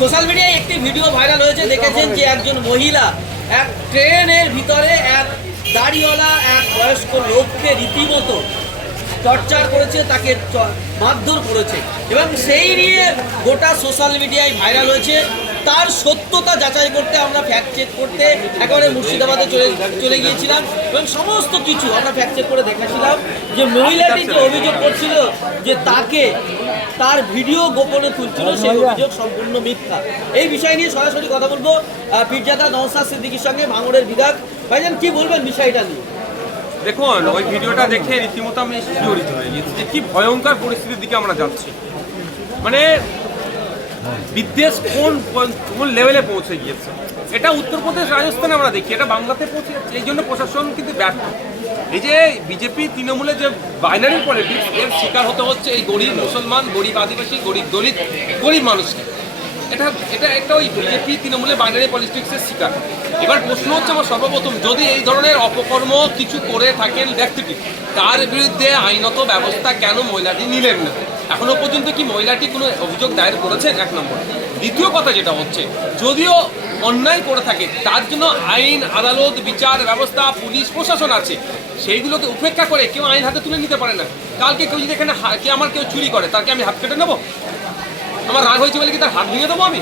Social মিডিয়ায় একটি video viral হয়েছে, দেখেছেন যে একজন মহিলা এক ট্রেনের ভিতরে এক দাড়িওয়ালা এক বয়স্ক লোককে রীতিমতো টর্চার করেছে, তাকে মারধর করেছে এবং সেই নিয়ে গোটা সোশ্যাল মিডিয়ায় ভাইরাল হয়েছে। তার সত্যতা যাচাই করতে আমরা ফ্যাক্ট চেক করতে একেবারে মুর্শিদাবাদে চলে চলে গিয়েছিলাম এবং সমস্ত কিছু আমরা ফ্যাক্ট চেক করে দেখেছিলাম যে মহিলাটি যে অভিযোগ করছিল যে তাকে তার ভিডিও গোপনে তুলছিল সেই অভিযোগ সম্পূর্ণ মিথ্যা। এই বিষয় নিয়ে সরাসরি কথা বলব পীরজাদা নওসাদ সিদ্দিকির সঙ্গে ভাঙড়ের বিধায়ক। ভাইজান কি বলবেন বিষয়টা নিয়ে? দেখুন ওই ভিডিওটা দেখে রীতিমতো আমি শিহরিত হয়ে গেছি যে কি ভয়ঙ্কর পরিস্থিতির দিকে আমরা যাচ্ছি। মানে বিদ্বেষ কোন কোন লেভেলে পৌঁছে গিয়েছে? এটা উত্তরপ্রদেশ রাজস্থানে আমরা দেখি এটা বাংলাতে পৌঁছে যাচ্ছে এই জন্য প্রশাসন কিন্তু ব্যর্থ। এই যে বিজেপি তৃণমূলে যে বাইনারি পলিটিক্স এর শিকার হতে হচ্ছে এই গরিব মুসলমান, গরিব আদিবাসী, গরিব দলিত, গরিব মানুষকে। এটা এটা একটা ওই বিজেপি তৃণমূলে বাইনারি পলিটিক্সের শিকার। এবার প্রশ্ন হচ্ছে আমার সর্বপ্রথম, যদি এই ধরনের অপকর্ম কিছু করে থাকেন ব্যক্তিটি, তার বিরুদ্ধে আইনত ব্যবস্থা কেন মহিলাটি নিলেন না? এখনও পর্যন্ত কি মহিলাটি কোনো অভিযোগ দায়ের করেছেন? এক নম্বর। দ্বিতীয় কথা যেটা হচ্ছে, যদিও অন্যায় করে থাকে। তার জন্য আইন, আদালত, বিচার ব্যবস্থা, পুলিশ, প্রশাসন আছে। সেইগুলোকে উপেক্ষা করে কেউ আইন হাতে তুলে নিতে পারে না। কালকে কেউ যদি এখানে কে আমার কেউ চুরি করে তাকে আমি হাত কেটে নেব? আমার রাগ হয়েছে বলে কি তার হাত ভেঙে দেবো আমি?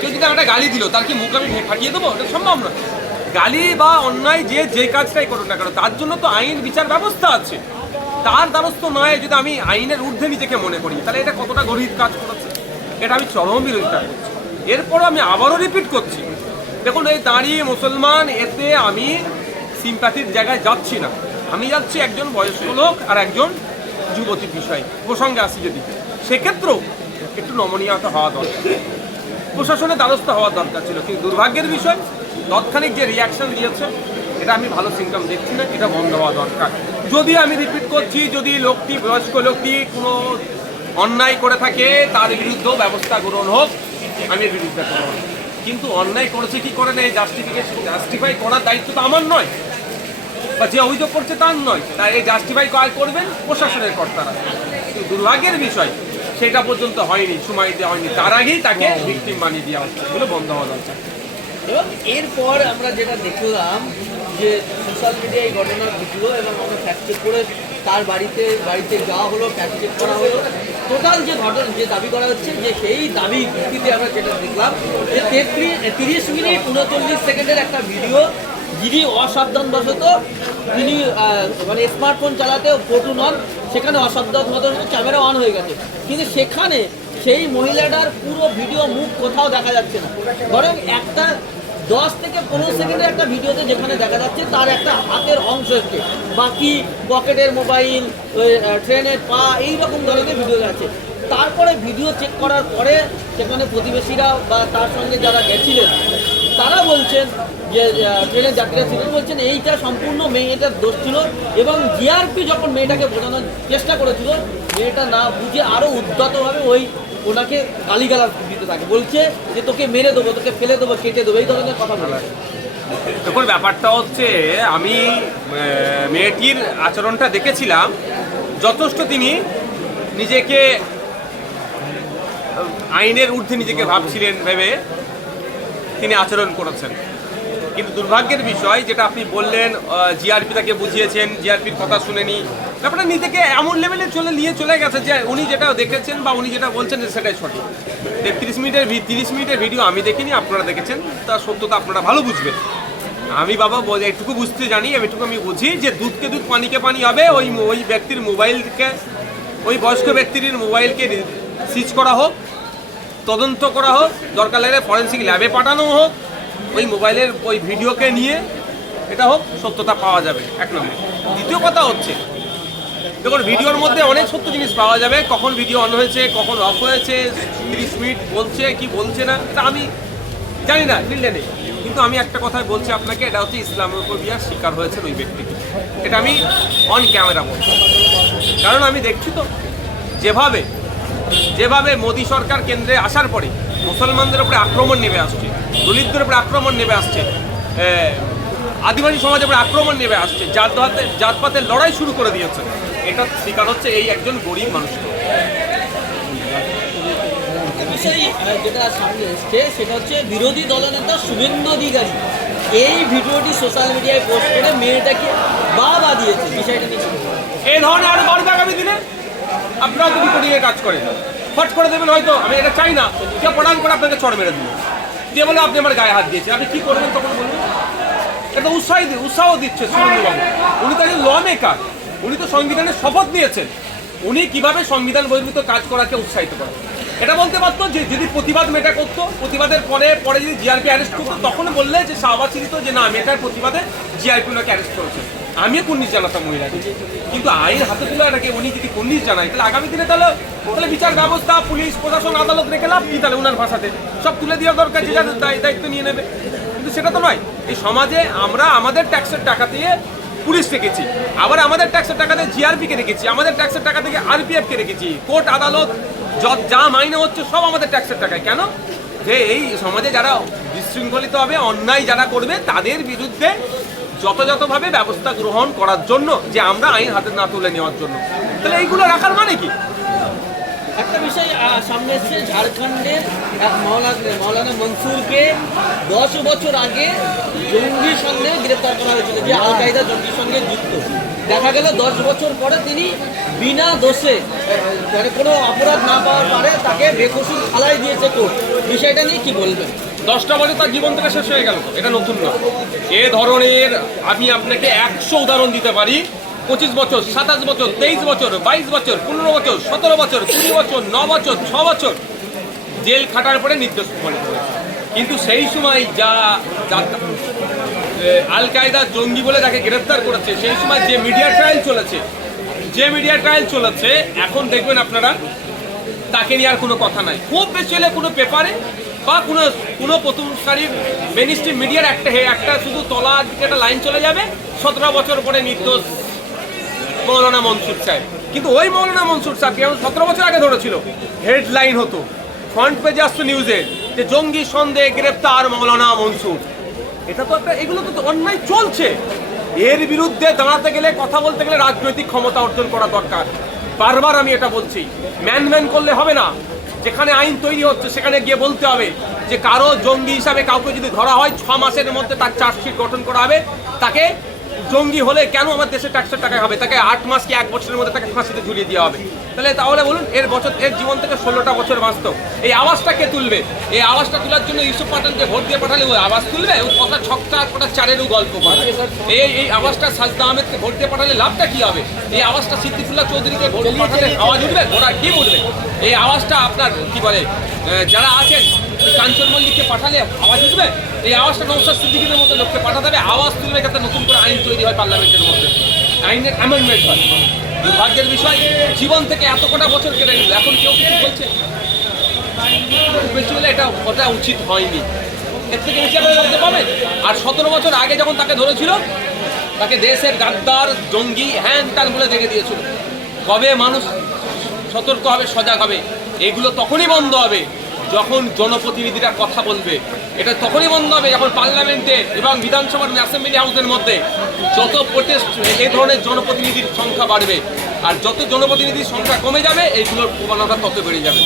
কেউ যদি একটা গালি দিল, তার কি মুখ আমি ফাটিয়ে দেবো? এটা সম্ভব না গালি বা অন্যায় যে যে কাজটাই করুক না কেন, তার জন্য তো আইন, বিচার ব্যবস্থা আছে। তার দ্বারস্থ নয় যদি আমি আইনের ঊর্ধ্বে নিজেকে মনে করি। তাহলে এটা কতটা গরিব কাজ করেছে? এটা আমি চরম বিরোধিতা করছি। এরপরও আমি আবারও রিপিট করছি। দেখুন, এই দাঁড়িয়ে মুসলমান, এতে আমি সিম্প্যাথির জায়গায় যাচ্ছি না। আমি যাচ্ছি একজন বয়স্ক লোক আর একজন যুবতী বিষয়। প্রসঙ্গে আসি যদি। সেক্ষেত্রেও একটু নমনীয়তা হওয়া দরকার। প্রশাসনের দ্বারস্থ হওয়ার দরকার ছিল। কিন্তু দুর্ভাগ্যের বিষয়, তৎক্ষণিক যে রিয়াকশন দিয়েছে, এটা আমি ভালো সিমটম দেখছি না, এটা বন্ধ হওয়া দরকার। যদি আমি রিপিট করছি, যদি লোকটি, বয়স্ক লোকটি কোনো অন্যায় করে থাকে, তার বিরুদ্ধেও ব্যবস্থা গ্রহণ হোক আমি বিরুদ্ধে কিন্তু অন্যায় করেছে কি করে না এই জাস্টিফিকেশন জাস্টিফাই করার দায়িত্ব তো আমার নয়। বা যে অভিযোগ করছে তার নয়। তাই এই জাস্টিফাই কার করবেন? প্রশাসনের কর্তারা। দুর্ভাগ্যের বিষয়, সেটা পর্যন্ত হয়নি, সময় দেওয়া হয়নি। তার আগেই তাকে ভিকটিম বানিয়ে দেওয়া হচ্ছে এগুলো বন্ধ হওয়া দরকার। এবং এরপর আমরা যেটা দেখলাম যে সোশ্যাল মিডিয়ায় ঘটনার ভিডিও এবং আমরা ফ্যাক্ট করে তার বাড়িতে বাড়িতে যাওয়া হলো ফ্যাক্ট করা হলো। টোটাল যে ঘটনা, যে দাবি করা হচ্ছে, যে সেই দাবি ভিত্তিতে আমরা যেটা দেখলাম, যে তেত্রিশ, তিরিশ মিনিট উনচল্লিশ সেকেন্ডের একটা ভিডিও, যিনি অসাবধানবশত, তিনি মানে স্মার্টফোন চালাতে ফটো নন, সেখানে অসাবধানবশত ক্যামেরা অন হয়ে গেছে। কিন্তু সেখানে সেই মহিলাটার পুরো ভিডিও মুখ কোথাও দেখা যাচ্ছে না। বরং একটা দশ থেকে পনেরো সেকেন্ডের একটা ভিডিওতে যেখানে দেখা যাচ্ছে তার একটা হাতের অংশ একটু বাকি পকেটের মোবাইল ট্রেনের পা এই রকম ধরনের ভিডিও আছে। তারপরে ভিডিও চেক করার পরে সেখানে প্রতিবেশীরা বা তার সঙ্গে যারা গেছিলেন, তারা বলছেন যে ট্রেনের যাত্রীরা ছিলেন, বলছেন এইটা সম্পূর্ণ মেয়েটার দোষ ছিল এবং জিআরপি যখন মেয়েটাকে বোঝানোর চেষ্টা করেছিল, মেয়েটা না বুঝে আরও উদ্যতভাবে ওই ওনাকে গালিগালাজ দিতে থাকে। বলছে যে তোকে মেরে দেবো, তোকে ফেলে দেবো, কেটে দেবো, এই ধরনের কথা বলে দেখুন, ব্যাপারটা হচ্ছে আমি মেয়েটির আচরণটা দেখেছিলাম। যথেষ্ট তিনি নিজেকে আইনের ঊর্ধ্বে নিজেকে ভাবছিলেন ভেবে তিনি আচরণ করেছেন। কিন্তু দুর্ভাগ্যের বিষয়, যেটা আপনি বললেন জিআরপি তাকে বুঝিয়েছেন, জিআরপির কথা শুনেনি ব্যাপারটা নিজেকে এমন লেভেলে চলে, নিয়ে চলে গেছে যে উনি যেটা দেখেছেন বা উনি যেটা বলছেন সেটাই সঠিক। তেত্রিশ মিনিটের তিরিশ মিনিটের ভিডিও আমি দেখিনি, আপনারা দেখেছেন। তার সত্যতা আপনারা ভালো বুঝবেন। আমি বাবা একটুকু বুঝতে জানি আমি একটুকু আমি বুঝি যে দুধকে দুধ পানিকে পানি হবে, ওই ওই ব্যক্তির মোবাইলকে, ওই বয়স্ক ব্যক্তির মোবাইলকে সিজ করা হোক, তদন্ত করা হোক, দরকার লাগলে ফরেন্সিক ল্যাবে পাঠানো হোক, ওই মোবাইলের ওই ভিডিওকে নিয়ে, এটা হোক, সত্যতা পাওয়া যাবে, এক নম্বর। দ্বিতীয় কথা হচ্ছে দেখুন, ভিডিওর মধ্যে অনেক সত্য জিনিস পাওয়া যাবে। কখন ভিডিও অন হয়েছে, কখন অফ হয়েছে, তিরিশ মিনিট বলছে, কি বলছে না, তা আমি জানি না ফিল্ডে নেই। কিন্তু আমি একটা কথাই বলছি আপনাকে, এটা হচ্ছে ইসলামোফোবিয়ার শিকার হয়েছে ওই ব্যক্তিটি এটা আমি অন ক্যামেরা বলছি। কারণ আমি দেখছি তো, যেভাবে যেভাবে মোদী সরকার কেন্দ্রে আসার পরে মুসলমানদের উপরে আক্রমণ নেমে আসছে, দলিতদের উপরে আক্রমণ নেমে আসছে আদিবাসী সমাজের উপরে আক্রমণ নেমে আসছে। জাতপাতের জাতপাতের লড়াই শুরু করে দিয়েছে। এটা শিকার হচ্ছে এই একজন গরিব মানুষকে। বিষয় যেটা সামনে এসছে সেটা হচ্ছে বিরোধী দলনেতা শুভেন্দু অধিকারী। এই ভিডিওটি সোশ্যাল মিডিয়ায় পোস্ট করে মেয়েটাকে বা বা দিয়েছে বিষয়টা নিয়ে এই ধরনের আরও বাড়বে আগামী দিনে? আপনারা যদি কোডিংয়ে কাজ করেন ফট করে দেবেন হয়তো আমি এটা চাই না। কেউ প্রণাম করে আপনাকে চড় মেরে দিল। দিয়ে বলে আপনি আমার গায়ে হাত দিয়েছে আপনি কি করবেন তখন বলবেন এটা উৎসাহ উৎসাহ দিচ্ছে সুরেন্দ্রবাবু উনি তো একজন ল মেকার উনি তো সংবিধানের শপথ নিয়েছেন। উনি কীভাবে সংবিধান বহির্ভূত কাজ করাকে উৎসাহিত করেন? এটা বলতে পারতো যে যদি প্রতিবাদ মেটা করতো, প্রতিবাদের পরে পরে যদি জিআরপি অ্যারেস্ট করতো, তখন বললে যে শাহবাজ দিত যে না মেটার প্রতিবাদে জিআরপি ওনাকে অ্যারেস্ট করেছে। আমিও কুন্নিশ জানাতাম মহিলাকে। কিন্তু আইন হাতে তুলে এটাকে উনি যদি কুন্নিশ জানায়, তাহলে আগামী দিনে তাহলে তাহলে বিচার ব্যবস্থা, পুলিশ, প্রশাসন, আদালত রেখে লাভ কি তাহলে ওনার ভাষাতে? সব তুলে দেওয়া দরকার যে যার দায়িত্ব নিয়ে নেবে। কিন্তু সেটা তো নয়। এই সমাজে আমরা আমাদের ট্যাক্সের টাকা দিয়ে পুলিশ রেখেছি আবার আমাদের ট্যাক্সের টাকা দিয়ে জিআরপি কে রেখেছি আমাদের ট্যাক্সের টাকা থেকে আরপিএফ কে রেখেছি কোর্ট, আদালত, যত- যা মাইনে হচ্ছে সব আমাদের ট্যাক্সের টাকায়। কেন? যে এই সমাজে যারা বিশৃঙ্খলিত হবে, অন্যায় যারা করবে, তাদের বিরুদ্ধে যথাযথভাবে ব্যবস্থা গ্রহণ করার জন্য, যে আমরা আইন হাতে না তুলে নেওয়ার জন্য। তাহলে এইগুলো রাখার মানে কি? একটা বিষয় সামনে এসছে ঝাড়খণ্ডের এক মাওলানা মাওলানা মনসুরকে দশ বছর আগে জঙ্গির সঙ্গে গ্রেপ্তার করা হয়েছিল, যে আল কায়দা জঙ্গির সঙ্গে যুক্ত। দেখা গেল দশ বছর পরে তিনি বিনা দোষে মানে কোনো অপরাধ না পাওয়ার পরে তাকে বেকসুর ফালাই দিয়েছে কোর্ট। বিষয়টা নিয়ে কি বলবেন? দশটা বছর তার জীবন থেকে শেষ হয়ে গেল, এটা নতুন না। এ ধরনের আমি আপনাকে একশো উদাহরণ দিতে পারি পঁচিশ বছর, সাতাশ বছর, তেইশ বছর, বাইশ বছর, পনেরো বছর, সতেরো বছর, কুড়ি বছর, ন বছর, ছ বছর জেল খাটার পরে নির্দোষ হয়েছে। কিন্তু সেই সময় যা আল কায়দা জঙ্গি বলে তাকে গ্রেফতার করেছে, সেই সময় যে মিডিয়া ট্রায়াল চলেছে, যে মিডিয়া ট্রায়াল চলেছে, এখন দেখবেন আপনারা, তাকে নিয়ে আর কোনো কথা নাই। খুব বেশি হলে কোনো পেপারে বা কোনো কোনো প্রথম সারির মেন স্ট্রিম মিডিয়ার একটা একটা শুধু তলার দিকে একটা লাইন চলে যাবে, সতেরো বছর পরে নির্দোষ মৌলানা মনসুর সাহেব। কিন্তু ওই মৌলানা মনসুর সাহেব যেমন সতেরো বছর আগে ধরেছিল হেডলাইন হতো ফ্রন্ট পেজে আসতো নিউজে যে জঙ্গি সন্দেহে গ্রেপ্তার মৌলানা মনসুর। এটা তো একটা এগুলো তো অন্যায় চলছে। এর বিরুদ্ধে দাঁড়াতে গেলে, কথা বলতে গেলে রাজনৈতিক ক্ষমতা অর্জন করা দরকার। বারবার আমি এটা বলছি। ম্যান ম্যান করলে হবে না। যেখানে আইন তৈরি হচ্ছে, সেখানে গিয়ে বলতে হবে যে কারও জঙ্গি হিসাবে কাউকে যদি ধরা হয়, ছ মাসের মধ্যে তার চার্জশিট গঠন করা হবে, তাকে জঙ্গি হলে কেন আমার দেশে ট্যাক্সের টাকা হবে? তাকে আট মাস কি এক বছরের মধ্যে তাকে ফাঁসিতে ঝুলিয়ে দেওয়া হবে? তাহলে তাহলে বলুন, এর বছর, এর জীবন থেকে ষোলোটা বছর বাঁচত। এই আওয়াজটা কে তুলবে? এই আওয়াজটা তোলার জন্য ইউসুফ পাঠানকে ভোট দিয়ে পাঠালে ওই আওয়াজ তুলবে? ও কথা ছকটা কটা চারেরও গল্প করে এই এই আওয়াজটা সাজদা আহমেদকে ভোট দিয়ে পাঠালে লাভটা কি হবে? এই আওয়াজটা সিদ্দিকুল্লাহ চৌধুরীকে ভোট দিয়ে পাঠালে আওয়াজ উঠবে? ঘোড়া কি উঠবে? এই আওয়াজটা আপনার, কি বলে যারা আছেন কাঞ্চন মল্লিককে পাঠালে আওয়াজ উঠবে? এই আওয়াজটা নৌসাদ সিদ্দিকিদের মতো লোককে পাঠাতে হবে। আওয়াজ তুলবে যাতে নতুন করে আইন তৈরি হয় পার্লামেন্টের মধ্যে। আইনের অ্যামেন্ডমেন্ট হয়। দুর্ভাগ্যের বিষয়, জীবন থেকে এত কটা বছর কেটে গেল। এখন কেউ কিছু বলছে? বেশি হলে এটা ওটা উচিত হয়নি। এর থেকে বেশি আপনি করতে পাবেন আর সতেরো বছর আগে যখন তাকে ধরেছিল, তাকে দেশের গাদ্দার, জঙ্গি, হ্যান ত্যান বলে দেখে দিয়েছিল। কবে মানুষ সতর্ক হবে, সজাগ হবে? এগুলো তখনই বন্ধ হবে। যখন জনপ্রতিনিধিরা কথা বলবে, এটা তখনই বন্ধ হবে যখন পার্লামেন্টে এবং বিধানসভার অ্যাসেম্বলি হাউসের মধ্যে যত প্রোটেস্ট এই ধরনের জনপ্রতিনিধির সংখ্যা বাড়বে। আর যত জনপ্রতিনিধির সংখ্যা কমে যাবে, এইগুলোর প্রবণতা তত বেড়ে যাবে।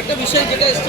একটা বিষয় যেটা